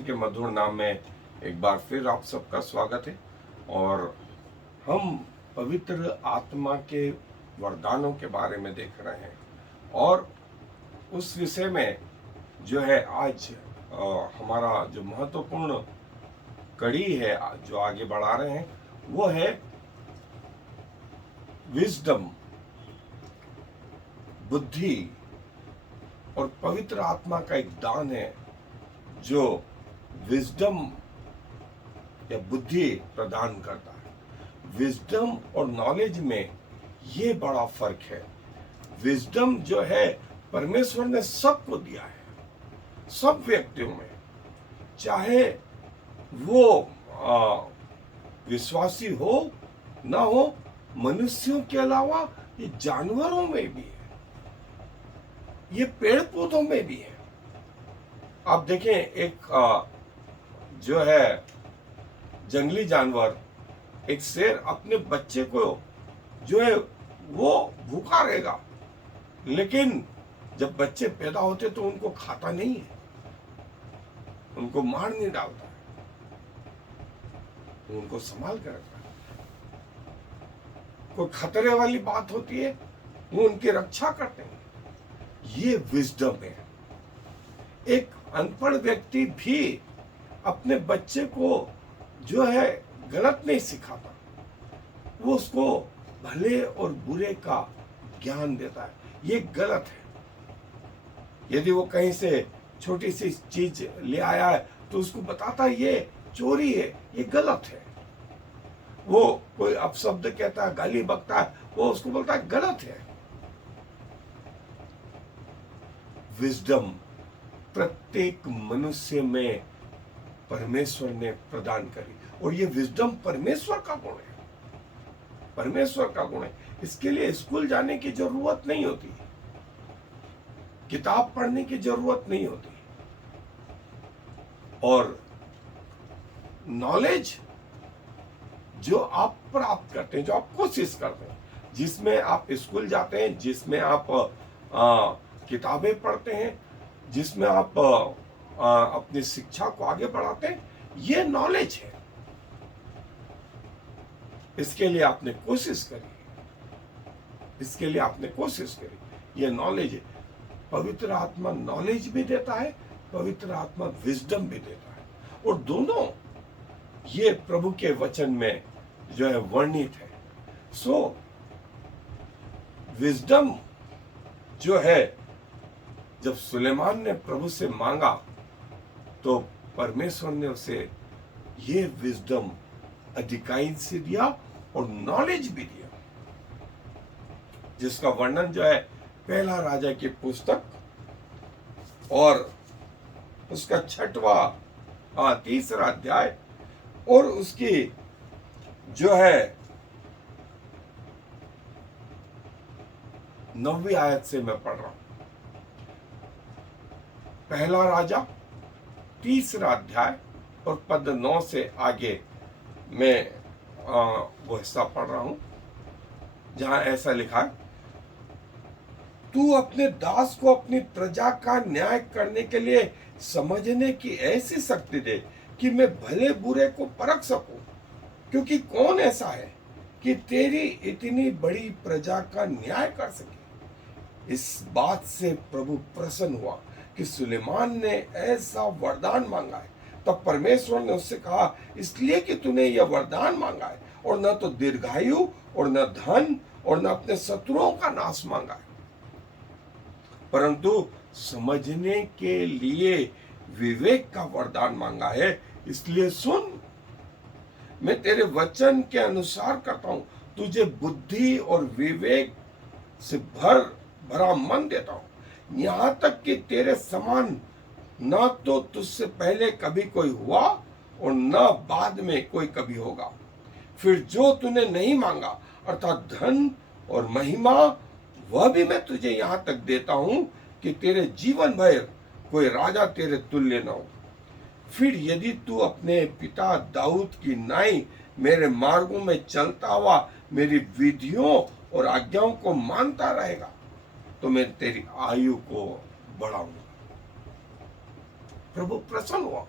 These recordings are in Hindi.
मसीह के मधुर नाम में एक बार फिर आप सबका स्वागत है। और हम पवित्र आत्मा के वरदानों के बारे में देख रहे हैं और उस विषय में जो है आज हमारा जो महत्वपूर्ण कड़ी है जो आगे बढ़ा रहे हैं वो है विजडम, बुद्धि और पवित्र आत्मा का एक दान है जो विजडम या बुद्धि प्रदान करता है। विजडम और नॉलेज में ये बड़ा फर्क है। विजडम जो है परमेश्वर ने सबको दिया है, सब व्यक्तियों में, चाहे वो विश्वासी हो ना हो, मनुष्यों के अलावा ये जानवरों में भी है, ये पेड़ पौधों में भी है। आप देखें, एक जो है जंगली जानवर, एक शेर अपने बच्चे को जो है वो भूखा रहेगा, लेकिन जब बच्चे पैदा होते तो उनको खाता नहीं है, उनको मार नहीं डालता है, उनको संभाल कर रखता है। कोई खतरे वाली बात होती है वो उनकी रक्षा करते हैं। ये विजडम है। एक अनपढ़ व्यक्ति भी अपने बच्चे को जो है गलत नहीं सिखाता, वो उसको भले और बुरे का ज्ञान देता है। ये गलत है। यदि वो कहीं से छोटी सी चीज ले आया है तो उसको बताता है ये चोरी है, ये गलत है। वो कोई अपशब्द कहता है, गाली बकता है, वो उसको बोलता है गलत है। विजडम प्रत्येक मनुष्य में परमेश्वर ने प्रदान करी, और ये विजडम परमेश्वर का गुण है, परमेश्वर का गुण है। इसके लिए स्कूल जाने की जरूरत नहीं होती, किताब पढ़ने की जरूरत नहीं होती। और नॉलेज जो आप प्राप्त करते हैं, जो आप कोशिश करते हैं, जिसमें आप स्कूल जाते हैं, जिसमें आप किताबें पढ़ते हैं, जिसमें आप अपनी शिक्षा को आगे बढ़ाते हैं, ये नॉलेज है। इसके लिए आपने कोशिश करी, इसके लिए आपने कोशिश करी, ये नॉलेज है। पवित्र आत्मा नॉलेज भी देता है, पवित्र आत्मा विजडम भी देता है, और दोनों ये प्रभु के वचन में जो है वर्णित है। सो विजडम जो है, जब सुलेमान ने प्रभु से मांगा तो परमेश्वर ने उसे ये विजडम अधिकाई से दिया और नॉलेज भी दिया, जिसका वर्णन जो है पहला राजा की पुस्तक और उसका 6वां 3रा अध्याय और उसकी जो है 9वीं आयत से मैं पढ़ रहा हूं। पहला राजा 3रा अध्याय और पद 9 से आगे मैं वो हिस्सा पढ़ रहा हूं, जहां ऐसा लिखा है, तू अपने दास को अपनी प्रजा का न्याय करने के लिए समझने की ऐसी शक्ति दे कि मैं भले बुरे को परख सकूं, क्योंकि कौन ऐसा है कि तेरी इतनी बड़ी प्रजा का न्याय कर सके। इस बात से प्रभु प्रसन्न हुआ कि सुलेमान ने ऐसा वरदान मांगा है। तब परमेश्वर ने उससे कहा, इसलिए कि तूने यह वरदान मांगा है, और न तो दीर्घायु और न धन और न अपने शत्रुओं का नाश मांगा है, परंतु समझने के लिए विवेक का वरदान मांगा है। इसलिए सुन, मैं तेरे वचन के अनुसार करता हूं, तुझे बुद्धि और विवेक से भरा मन देता हूं, यहां तक कि तेरे समान न तो तुझसे पहले कभी कोई हुआ और न बाद में कोई कभी होगा। फिर जो तूने नहीं मांगा, अर्थात धन और महिमा, वह भी मैं तुझे यहां तक देता हूं कि तेरे जीवन भर कोई राजा तेरे तुल्य न हो। फिर यदि तू अपने पिता दाऊद की नाई मेरे मार्गों में चलता हुआ मेरी विधियों और आज्ञाओं को मानता रहेगा, तो मैं तेरी आयु को बढ़ाऊंगा। प्रभु प्रसन्न हुआ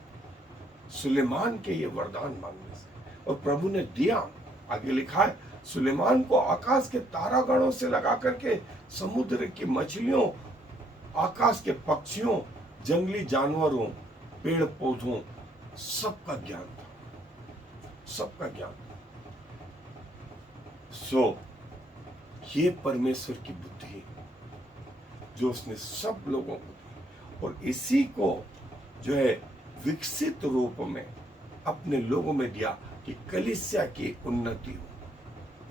सुलेमान के ये वरदान मांगने से, और प्रभु ने दिया। आगे लिखा है, सुलेमान को आकाश के तारागणों से लगा करके समुद्र की मछलियों, आकाश के पक्षियों, जंगली जानवरों, पेड़ पौधों, सबका ज्ञान था, सबका ज्ञान। सो ये परमेश्वर की बुद्धि जो उसने सब लोगों को दी, और इसी को जो है विकसित रूप में अपने लोगों में दिया कि कलीसिया की उन्नति हो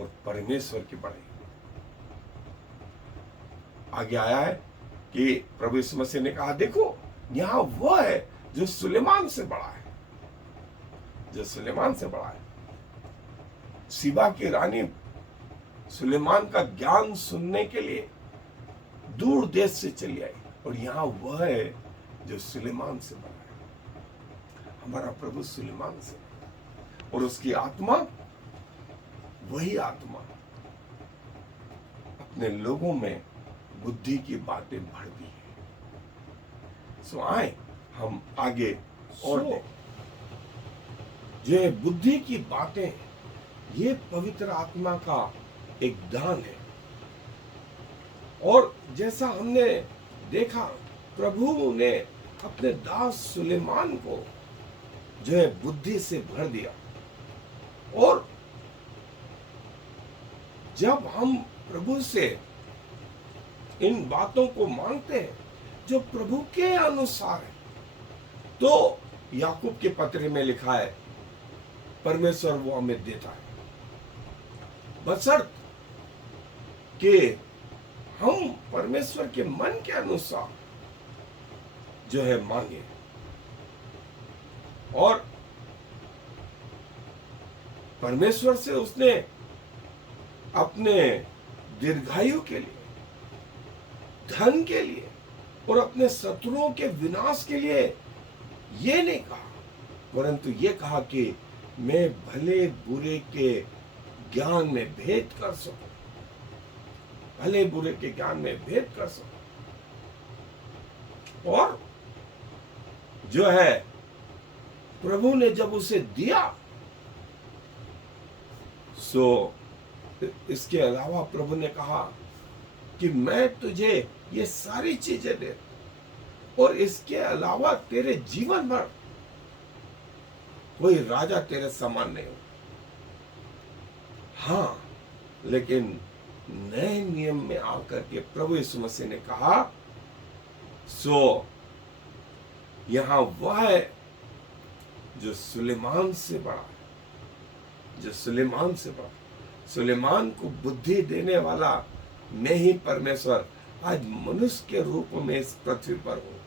और परमेश्वर की बढ़ाई। आगे आया है कि प्रभु यीशु मसीह ने कहा, देखो यहां वह है जो सुलेमान से बड़ा है, जो सुलेमान से बड़ा है। सीबा की रानी सुलेमान का ज्ञान सुनने के लिए दूर देश से चली आई, और यहां वह है जो सुलेमान से बड़ा है। हमारा प्रभु सुलेमान से, और उसकी आत्मा, वही आत्मा अपने लोगों में बुद्धि की बातें भर दी है। सो आए हम आगे और देखें। जो बुद्धि की बातें, ये पवित्र आत्मा का एक दान है। और जैसा हमने देखा, प्रभु ने अपने दास सुलेमान को जो है बुद्धि से भर दिया, और जब हम प्रभु से इन बातों को मांगते हैं जो प्रभु के अनुसार है, तो याकूब के पत्र में लिखा है, परमेश्वर वो हमें देता है, बशर्ते कि हम परमेश्वर के मन के अनुसार जो है मांगे। और परमेश्वर से उसने अपने दीर्घायु के लिए, धन के लिए और अपने शत्रुओं के विनाश के लिए ये नहीं कहा, परंतु ये कहा कि मैं भले बुरे के ज्ञान में भेद कर सकूं, भले बुरे के ज्ञान में भेद कर सकूं। और जो है प्रभु ने जब उसे दिया, सो इसके अलावा प्रभु ने कहा कि मैं तुझे ये सारी चीजें दे, और इसके अलावा तेरे जीवन भर कोई राजा तेरे समान नहीं हो। हाँ, लेकिन नए नियम में आकर के प्रभु यीशु मसीह ने कहा, सो यहां वह है जो सुलेमान से बड़ा है, जो सुलेमान से बड़ा। सुलेमान को बुद्धि देने वाला मैं ही परमेश्वर आज मनुष्य के रूप में इस पृथ्वी पर हूं,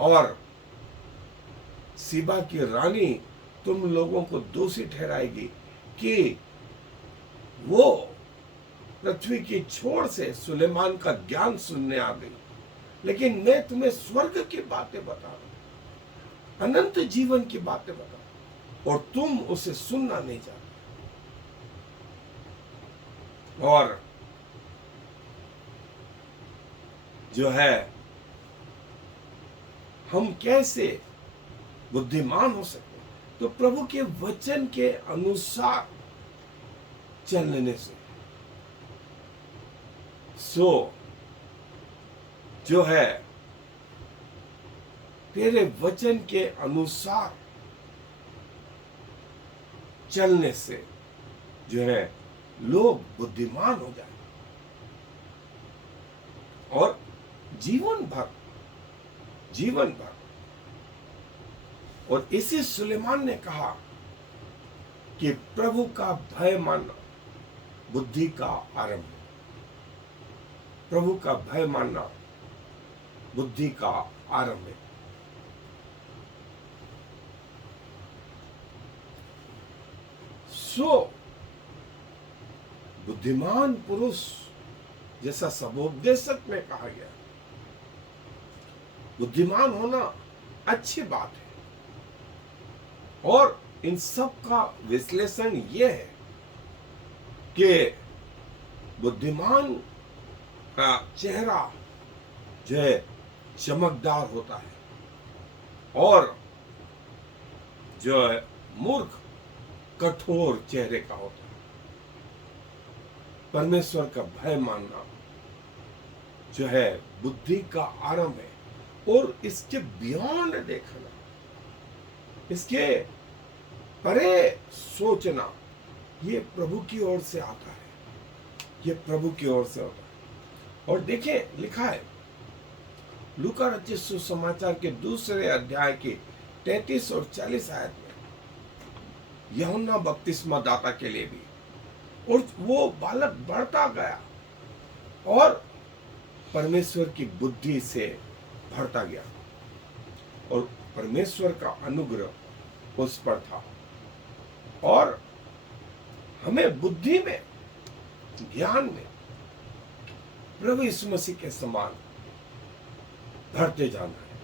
और सीबा की रानी तुम लोगों को दोषी ठहराएगी कि वो पृथ्वी की छोर से सुलेमान का ज्ञान सुनने आ गई, लेकिन मैं तुम्हें स्वर्ग की बातें बता रहा हूं, अनंत जीवन की बातें बता रहा हूं, और तुम उसे सुनना नहीं चाहते। और जो है हम कैसे बुद्धिमान हो सकते हैं, तो प्रभु के वचन के अनुसार चलने से। सो जो है तेरे वचन के अनुसार चलने से जो है लोग बुद्धिमान हो जाए, और जीवन भर और इसी सुलेमान ने कहा कि प्रभु का भय मानना बुद्धि का आरंभ है। प्रभु का भय मानना बुद्धि का आरंभ है। सो बुद्धिमान पुरुष, जैसा सबोपदेशक में कहा गया, बुद्धिमान होना अच्छी बात है। और इन सब का विश्लेषण यह है कि बुद्धिमान का चेहरा जो है चमकदार होता है, और जो है मूर्ख कठोर चेहरे का होता है। परमेश्वर का भय मानना जो है बुद्धि का आरंभ है, और इसके बियॉन्ड देखना, इसके परे सोचना, ये प्रभु की ओर से आता है, ये प्रभु की ओर से होता है। और देखें, लिखा है लूका रचित सुसमाचार के 2 अध्याय के 33 और 40 आयत में यूहन्ना बपतिस्मा दाता के लिए भी, और वो बालक बढ़ता गया और परमेश्वर की बुद्धि से भरता गया, और परमेश्वर का अनुग्रह उस पर था, और हमें बुद्धि में, ज्ञान में प्रभु यीशु मसीह के समान भरते जाना है।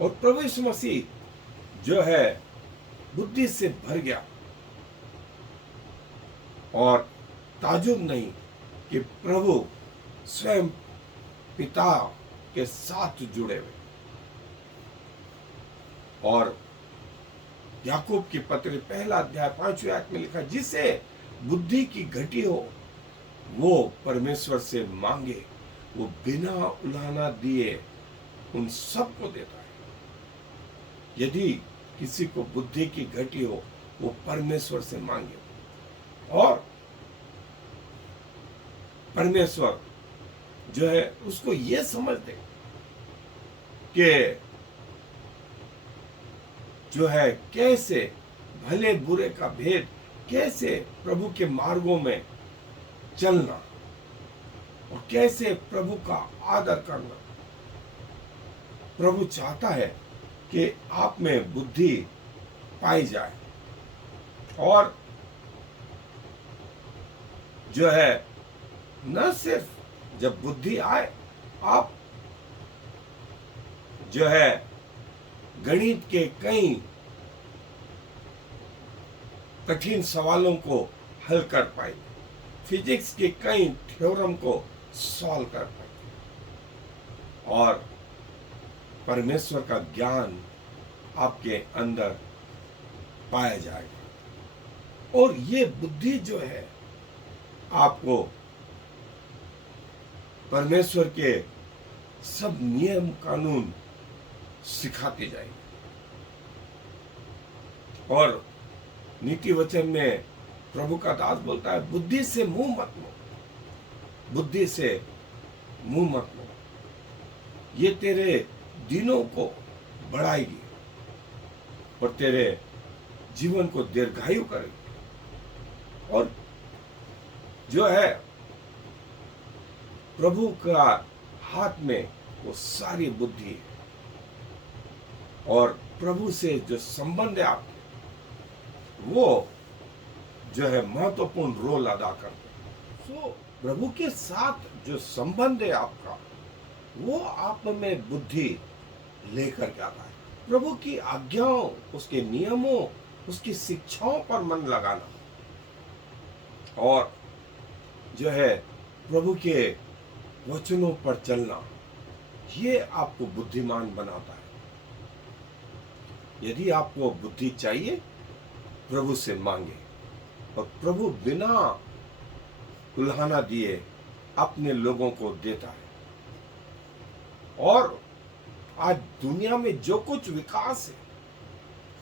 और प्रभु यीशु मसीह जो है बुद्धि से भर गया, और ताजुब नहीं कि प्रभु स्वयं पिता के साथ जुड़े हुए। और याकूब की पत्री 1 अध्याय 5 आयत में लिखा, जिसे बुद्धि की घटी हो वो परमेश्वर से मांगे, वो बिना उलाहना दिए उन सबको देता है। यदि किसी को बुद्धि की घटी हो वो परमेश्वर से मांगे, और परमेश्वर जो है उसको ये समझ दे कि जो है कैसे भले बुरे का भेद, कैसे प्रभु के मार्गों में चलना, और कैसे प्रभु का आदर करना। प्रभु चाहता है कि आप में बुद्धि पाई जाए, और जो है न सिर्फ जब बुद्धि आए आप जो है गणित के कई कठिन सवालों को हल कर पाएंगे, फिजिक्स के कई थ्योरम को सॉल्व कर पाएंगे, और परमेश्वर का ज्ञान आपके अंदर पाया जाएगा। और ये बुद्धि जो है आपको परमेश्वर के सब नियम कानून सिखाती जाएगी। और नीति वचन में प्रभु का दास बोलता है, बुद्धि से मुंह मत लो, बुद्धि से मुंह मत लो, ये तेरे दिनों को बढ़ाएगी और तेरे जीवन को दीर्घायु करेगी। और जो है प्रभु का हाथ में वो सारी बुद्धि है, और प्रभु से जो संबंध है आपके, वो जो है महत्वपूर्ण रोल अदा करते हैं। सो प्रभु के साथ जो संबंध है आपका, वो आप में बुद्धि लेकर के आता है। प्रभु की आज्ञाओं, उसके नियमों, उसकी शिक्षाओं पर मन लगाना, और जो है प्रभु के वचनों पर चलना, ये आपको बुद्धिमान बनाता है। यदि आपको बुद्धि चाहिए, प्रभु से मांगे, और प्रभु बिना उल्हाना दिए अपने लोगों को देता है। और आज दुनिया में जो कुछ विकास है,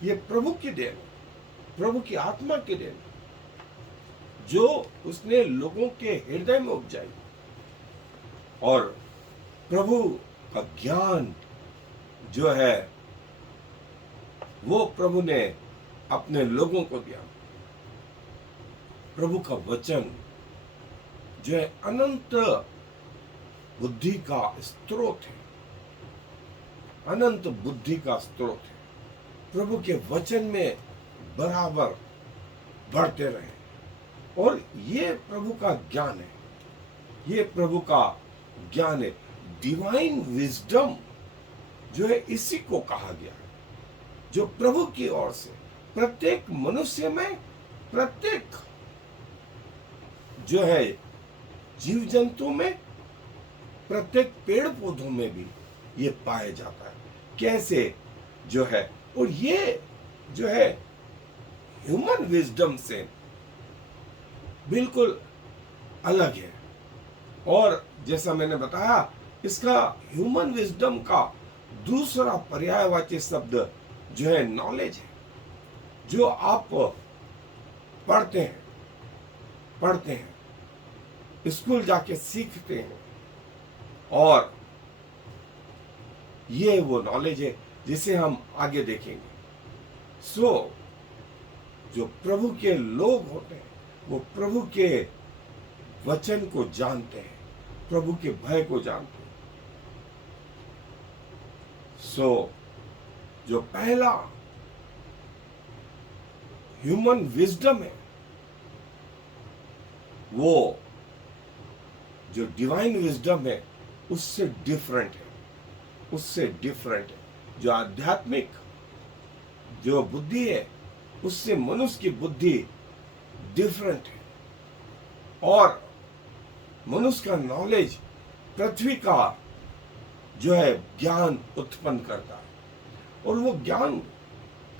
ये प्रभु की देन है, प्रभु की आत्मा की देन है, जो उसने लोगों के हृदय में उपजाई। और प्रभु का ज्ञान जो है वो प्रभु ने अपने लोगों को दिया। प्रभु का वचन जो है अनंत बुद्धि का स्रोत है, अनंत बुद्धि का स्रोत है। प्रभु के वचन में बराबर बढ़ते रहे, और ये प्रभु का ज्ञान है, ये प्रभु का ज्ञान है। डिवाइन विजडम जो है इसी को कहा गया है, जो प्रभु की ओर से प्रत्येक मनुष्य में, प्रत्येक जो है जीव जंतु में, प्रत्येक पेड़ पौधों में भी ये पाया जाता है। कैसे जो है, और ये जो है ह्यूमन विजडम से बिल्कुल अलग है। और जैसा मैंने बताया, इसका ह्यूमन विजडम का दूसरा पर्यायवाची शब्द जो है नॉलेज है, जो आप पढ़ते हैं, स्कूल जाके सीखते हैं, और ये वो नॉलेज है जिसे हम आगे देखेंगे। जो प्रभु के लोग होते हैं वो प्रभु के वचन को जानते हैं, प्रभु के भय को जानते हैं। जो पहला ह्यूमन विजडम है, वो जो डिवाइन विजडम है उससे डिफरेंट है, जो आध्यात्मिक जो बुद्धि है उससे मनुष्य की बुद्धि डिफरेंट है। और मनुष्य का नॉलेज पृथ्वी का जो है ज्ञान उत्पन्न करता है, और वो ज्ञान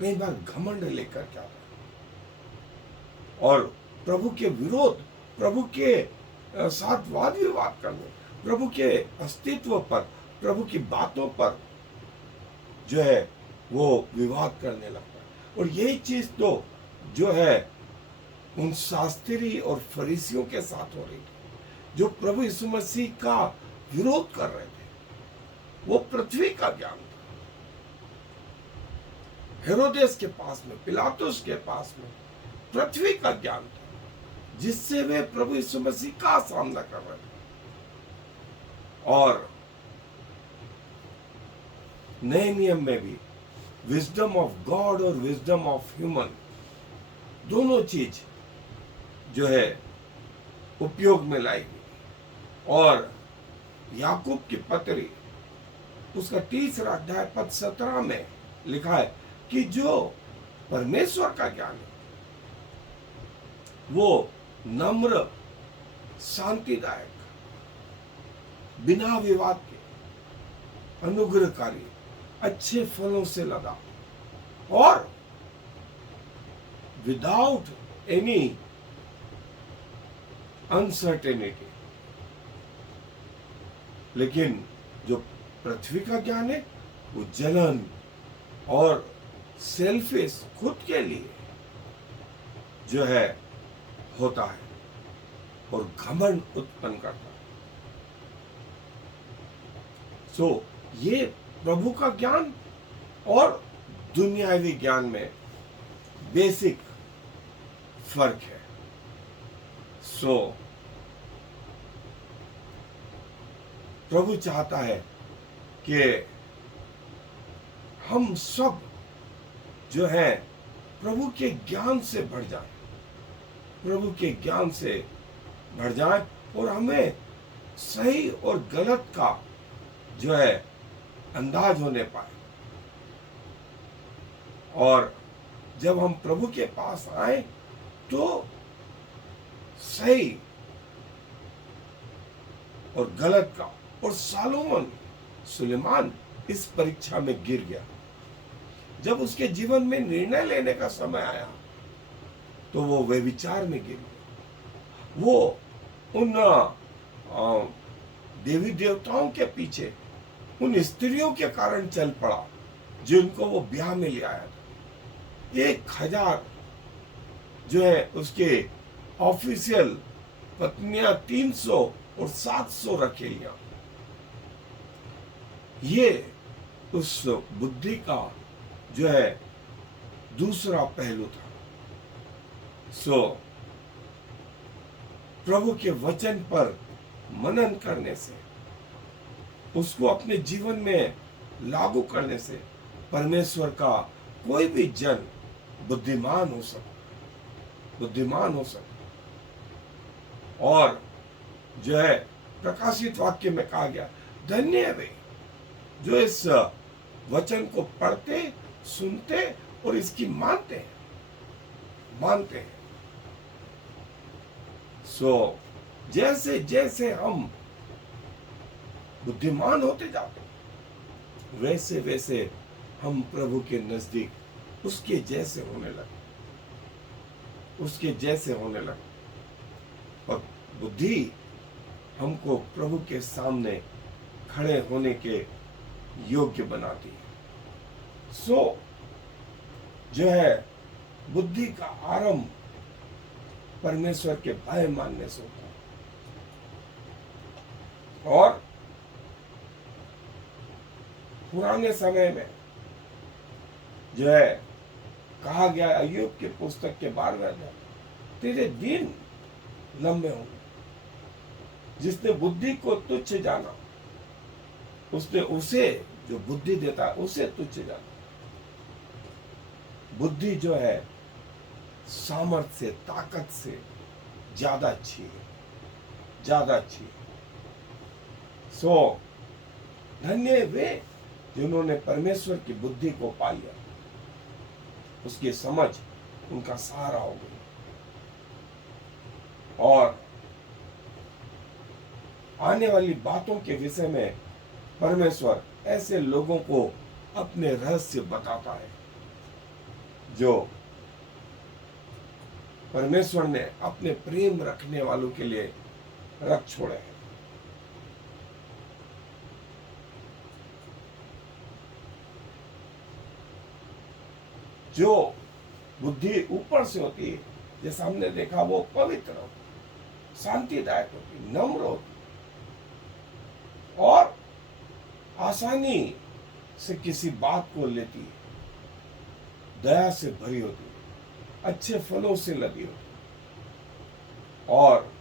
कई बार घमंड लेकर के आता है, और प्रभु के विरोध, प्रभु के साथ वाद विवाद करने, प्रभु के अस्तित्व पर, प्रभु की बातों पर जो है वो विवाद करने लगता है। और यही चीज तो जो है उन शास्त्री और फरीसियों के साथ हो रही थी, जो प्रभु यीशु मसीह का विरोध कर रहे थे। वो पृथ्वी का ज्ञान था, हेरोदेस के पास में, पिलातुस के पास में पृथ्वी का ज्ञान था, जिससे वे प्रभु यीशु मसीह का सामना कर रहे थे। और नए नियम में भी विजडम ऑफ गॉड और विजडम ऑफ ह्यूमन दोनों चीज जो है उपयोग में लाई गई। और याकूब की पत्री उसका 3 अध्याय पद 17 में लिखा है कि जो परमेश्वर का ज्ञान है वो नम्र, शांतिदायक, बिना विवाद के, अनुग्रहकारी, अच्छे फलों से लदा, और विदाउट एनी अनसर्टेनिटी। लेकिन जो पृथ्वी का ज्ञान है वो जलन और सेल्फिश, खुद के लिए जो है होता है, और घमंड उत्पन्न करता है। ये प्रभु का ज्ञान और दुनियावी ज्ञान में बेसिक फर्क है। प्रभु चाहता है कि हम सब जो है प्रभु के ज्ञान से बढ़ जाएं, प्रभु के ज्ञान से बढ़ जाएं, और हमें सही और गलत का जो है अंदाज होने पाए। और जब हम प्रभु के पास आए तो सही और गलत का, और सुलेमान इस परीक्षा में गिर गया। जब उसके जीवन में निर्णय लेने का समय आया तो वो व्यभिचार में गिर गया। वो उन देवी देवताओं के पीछे, उन स्त्रियों के कारण चल पड़ा जिनको वो ब्याह में ले आया था। 1000 जो है उसके ऑफिशियल पत्नियां, 300 और 700 रखेलियां। ये उस बुद्धि का जो है दूसरा पहलू था। प्रभु के वचन पर मनन करने से, उसको अपने जीवन में लागू करने से परमेश्वर का कोई भी जन बुद्धिमान हो सकता। और जो है प्रकाशित वाक्य में कहा गया, धन्य है वे जो इस वचन को पढ़ते, सुनते और इसकी मानते हैं। जैसे जैसे हम बुद्धिमान होते जाते, वैसे वैसे हम प्रभु के नजदीक उसके जैसे होने लगे, उसके जैसे होने लगे। और बुद्धि हमको प्रभु के सामने खड़े होने के योग्य बनाती है। सो जो है बुद्धि का आरंभ परमेश्वर के भय मानने से होता है। और पुराने समय में जो है कहा गया अय्यूब के पुस्तक के 12वें अध्याय, तेरे दिन लंबे होंगे। जिसने बुद्धि को तुच्छ जाना, उसने उसे जो बुद्धि देता है उसे तुच्छ जाना। बुद्धि जो है सामर्थ्य से, ताकत से ज्यादा अच्छी है, ज्यादा अच्छी है। सो धन्य वे जिन्होंने परमेश्वर की बुद्धि को पा लिया, उसकी समझ उनका सहारा हो गई। और आने वाली बातों के विषय में परमेश्वर ऐसे लोगों को अपने रहस्य बताता है जो परमेश्वर ने अपने प्रेम रखने वालों के लिए रख छोड़े हैं। जो बुद्धि ऊपर से होती है, जैसा हमने देखा, वो पवित्र होती, शांतिदायक होती, नम्र होती और आसानी से किसी बात को लेती है, दया से भरी होती है, अच्छे फलों से लदी होती और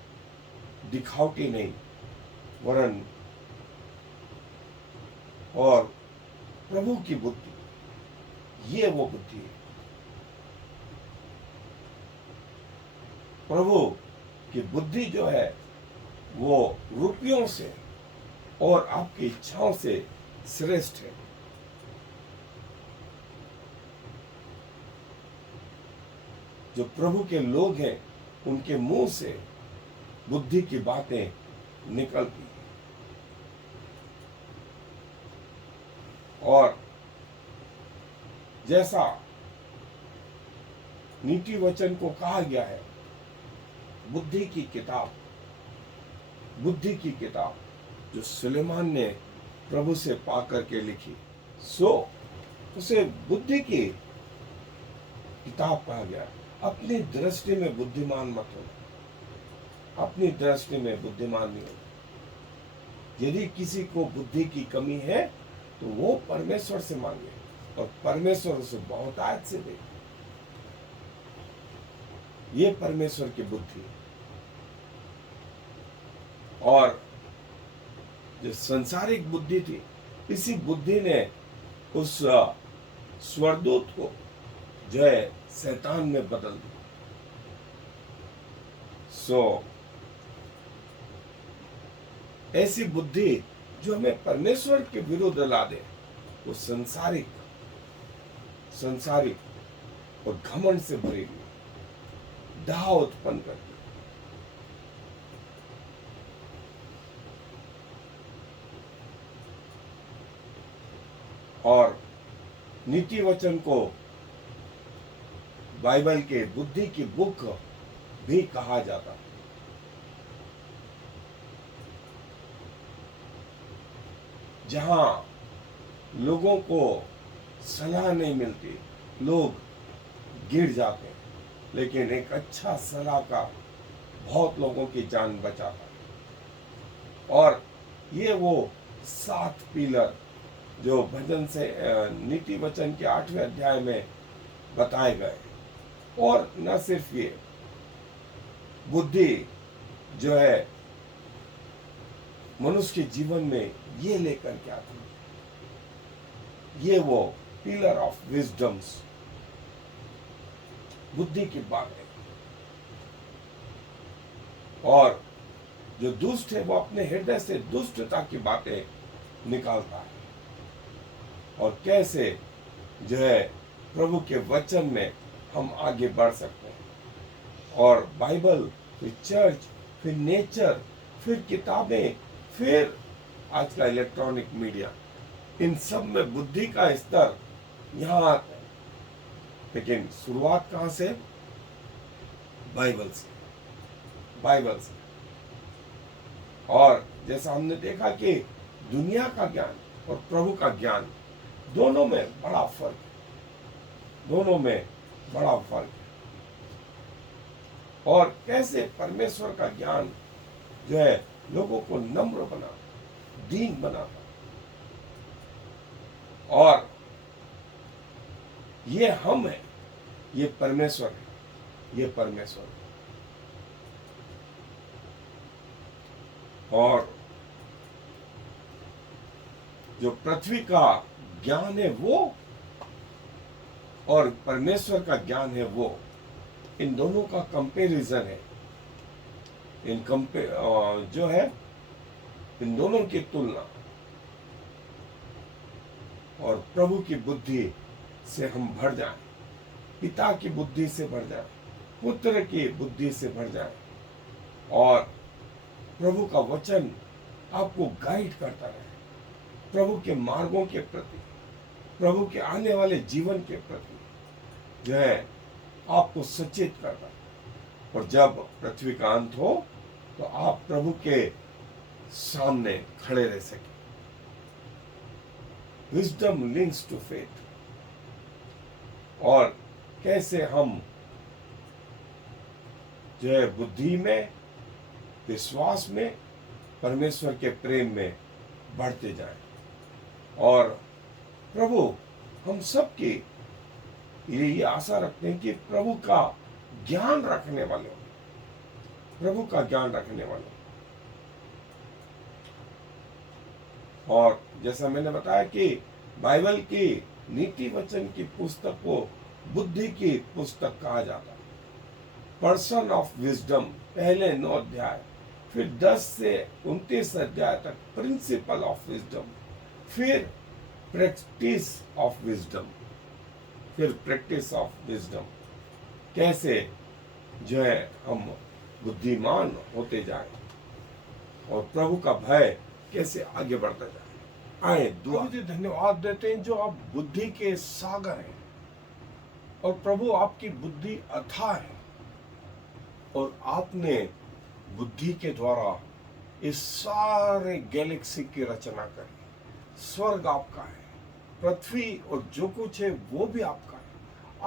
दिखावटी नहीं, वरन और प्रभु की बुद्धि, ये वो बुद्धि है। प्रभु की बुद्धि जो है वो रुपयों से और आपकी इच्छाओं से श्रेष्ठ है। जो प्रभु के लोग हैं उनके मुंह से बुद्धि की बातें निकलती हैं। और जैसा नीति वचन को कहा गया है, बुद्धि की किताब, बुद्धि की किताब जो सुलेमान ने प्रभु से पाकर के लिखी, सो उसे बुद्धि की किताब कहा गया। अपनी दृष्टि में बुद्धिमान मत हो, अपनी दृष्टि में बुद्धिमान नहीं हो। यदि किसी को बुद्धि की कमी है तो वो परमेश्वर से मांगे और परमेश्वर उसे बहुतायत से दे। ये परमेश्वर की बुद्धि है। और जो संसारिक बुद्धि थी, इसी बुद्धि ने उस स्वर्गदूत को जो है शैतान में बदल दिया। सो ऐसी बुद्धि जो हमें परमेश्वर के विरुद्ध ला दे, वो संसारिक और घमंड से भरी हुई दाह उत्पन्न करती। और नीति वचन को बाइबल के बुद्धि की बुक भी कहा जाता। जहां लोगों को सलाह नहीं मिलती, लोग गिर जाते हैं, लेकिन एक अच्छा सलाहकार बहुत लोगों की जान बचाता है। और ये वो 7 पिलर जो भजन से नीति वचन के 8वें अध्याय में बताए गए। और न सिर्फ ये, बुद्धि जो है मनुष्य के जीवन में ये लेकर के आती है, ये वो पिलर ऑफ विजडम्स, बुद्धि की बातें। और जो दुष्ट है वो अपने हृदय से दुष्टता की बातें निकालता है। और कैसे जो है प्रभु के वचन में हम आगे बढ़ सकते हैं। और बाइबल, फिर चर्च, फिर नेचर, फिर किताबें, फिर आज का इलेक्ट्रॉनिक मीडिया, इन सब में बुद्धि का स्तर यहाँ आता है। लेकिन शुरुआत कहाँ से? बाइबल से, बाइबल से। और जैसा हमने देखा कि दुनिया का ज्ञान और प्रभु का ज्ञान दोनों में बड़ा फर्क है, दोनों में बड़ा फर्क है। और कैसे परमेश्वर का ज्ञान जो है लोगों को नम्र बनाता, दीन बनाता, और ये हम है, ये परमेश्वर है, ये परमेश्वर है। और जो पृथ्वी का ज्ञान है वो और परमेश्वर का ज्ञान है वो, इन दोनों का कंपैरिजन है, जो है इन दोनों की तुलना। और प्रभु की बुद्धि से हम भर जाएं, पिता की बुद्धि से भर जाएं, पुत्र की बुद्धि से भर जाएं, और प्रभु का वचन आपको गाइड करता रहे, प्रभु के मार्गों के प्रति, प्रभु के आने वाले जीवन के प्रति जो है आपको सचेत करता है। और जब पृथ्वी का अंत हो तो आप प्रभु के सामने खड़े रह सके। Wisdom links to faith. और कैसे हम जो है बुद्धि में, विश्वास में, परमेश्वर के प्रेम में बढ़ते जाएं। और प्रभु हम सबकी ये आशा रखते हैं कि प्रभु का ज्ञान रखने वाले हो, प्रभु का ज्ञान रखने वाले। और जैसा मैंने बताया कि बाइबल की नीति वचन की पुस्तक को बुद्धि की पुस्तक कहा जाता है। पर्सन ऑफ विजडम पहले 9 अध्याय, फिर 10 से 29 अध्याय तक प्रिंसिपल ऑफ विजडम, फिर प्रैक्टिस ऑफ विजडम, फिर प्रैक्टिस ऑफ विजडम। कैसे जो है हम बुद्धिमान होते जाएं और प्रभु का भय कैसे आगे बढ़ता जाए। आए दुआ जी, धन्यवाद देते हैं जो आप बुद्धि के सागर हैं, और प्रभु आपकी बुद्धि अथाह है, और आपने बुद्धि के द्वारा इस सारे गैलेक्सी की रचना करी। स्वर्ग आपका है, पृथ्वी और जो कुछ है वो भी आपका है,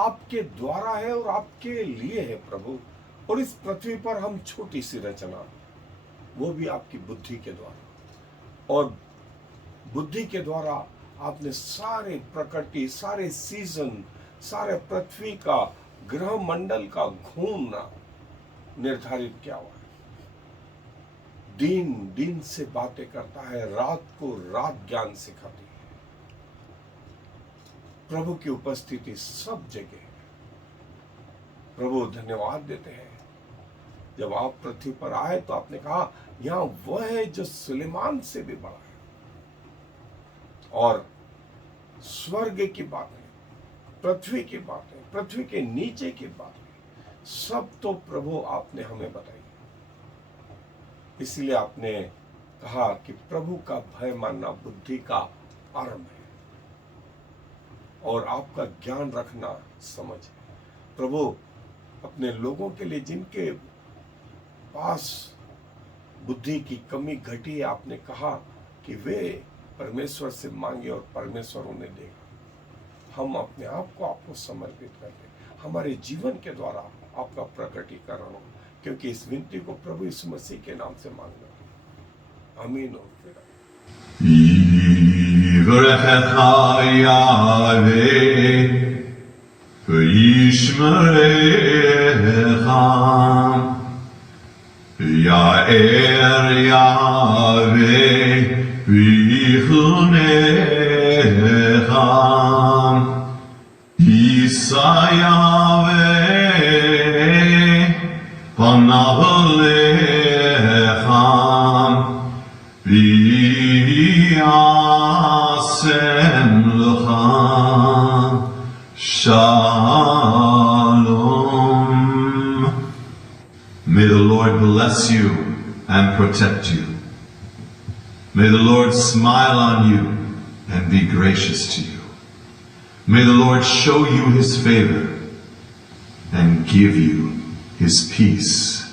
आपके द्वारा है और आपके लिए है प्रभु। और इस पृथ्वी पर हम छोटी सी रचना, वो भी आपकी बुद्धि के द्वारा। और बुद्धि के द्वारा आपने सारे प्रकृति, सारे सीजन, सारे पृथ्वी का ग्रह मंडल का घूमना निर्धारित किया हुआ है। दिन दिन से बातें करता है, रात को रात ज्ञान सिखाती है। प्रभु की उपस्थिति सब जगह है। प्रभु धन्यवाद देते हैं, जब आप पृथ्वी पर आए तो आपने कहा यहां वह है जो सुलेमान से भी बड़ा है। और स्वर्ग की बातें, पृथ्वी की बातें, पृथ्वी के नीचे की बातें, सब तो प्रभु आपने हमें बताई। इसलिए आपने कहा कि प्रभु का भय मानना बुद्धि का आरंभ है, और आपका ज्ञान रखना समझ है। प्रभु अपने लोगों के लिए जिनके पास बुद्धि की कमी घटी है, आपने कहा कि वे परमेश्वर से मांगे और परमेश्वर उन्हें देगा। हम अपने आप को आपको समर्पित करते, हमारे जीवन के द्वारा आपका प्रकटीकरण हो, क्योंकि इस विनती को प्रभु यीशु मसीह के नाम से मांग लो, आमीन। और May the Lord bless you and protect you. May the Lord smile on you and be gracious to you. May the Lord give you peace. May the Lord give you shalom. May the Lord bless you and protect you. May the Lord smile on you and protect you. May the Lord smile on you and be gracious to you. May the Lord give you peace. May the Lord smile on you and protect you. May the Lord smile on you and be gracious to you. May the Lord show you his favor and give you his peace.